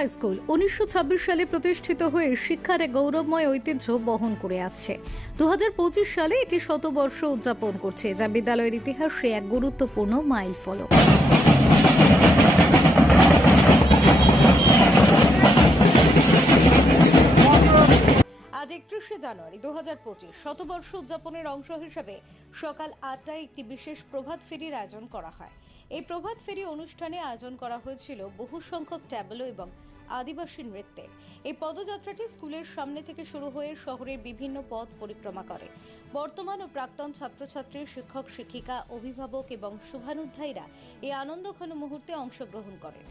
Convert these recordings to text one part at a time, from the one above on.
High school 1926 সালে প্রতিষ্ঠিত হয়ে শিক্ষার এক গৌরবময় ঐতিহ্য বহন করে আসছে। 2025 সালে এটি শতবর্ষ উদযাপন করছে, যা বিদ্যালয়ের ইতিহাসে এক গুরুত্বপূর্ণ মাইলফলক। আজ 31শে জানুয়ারি 2025 শতবর্ষ উদযাপনের অংশ হিসেবে সকাল 8টায় একটি বিশেষ প্রভাত ফেরির আয়োজন করা হয়। এই প্রভাত ফেরি অনুষ্ঠানে আয়োজন করা হয়েছিল বহু সংখ্যক ট্যাবলো এবং আদিবাসী নৃত্যের। এই পদযাত্রাটি স্কুলের সামনে থেকে শুরু হয়ে শহরের বিভিন্ন পথ পরিক্রমা করে। বর্তমান ও প্রাক্তন ছাত্রছাত্রী, শিক্ষক শিক্ষিকা, অভিভাবক এবং শুভানুধ্যায়ীরা এই আনন্দঘন মুহূর্তে অংশগ্রহণ করেন।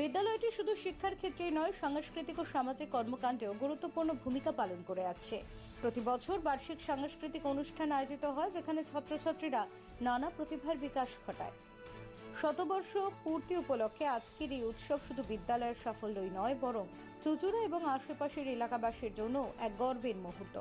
বিদ্যালয়টি শুধু শিক্ষার ক্ষেত্রেই নয়, সাংস্কৃতিক ও সামাজিক কর্মকাণ্ডেও গুরুত্বপূর্ণ ভূমিকা পালন করে আসছে। প্রতি বছর বার্ষিক সাংস্কৃতিক অনুষ্ঠান আয়োজিত হয়, যেখানে ছাত্রছাত্রীরা নানা প্রতিভার বিকাশ ঘটায়। শতবর্ষ পূর্তি উপলক্ষে আজকের এই উৎসব শুধু বিদ্যালয়ের সাফল্যই নয়, বরং চুঁচুড়া এবং আশেপাশের এলাকাবাসীর জন্য এক গর্বের মুহূর্ত।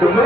তুমি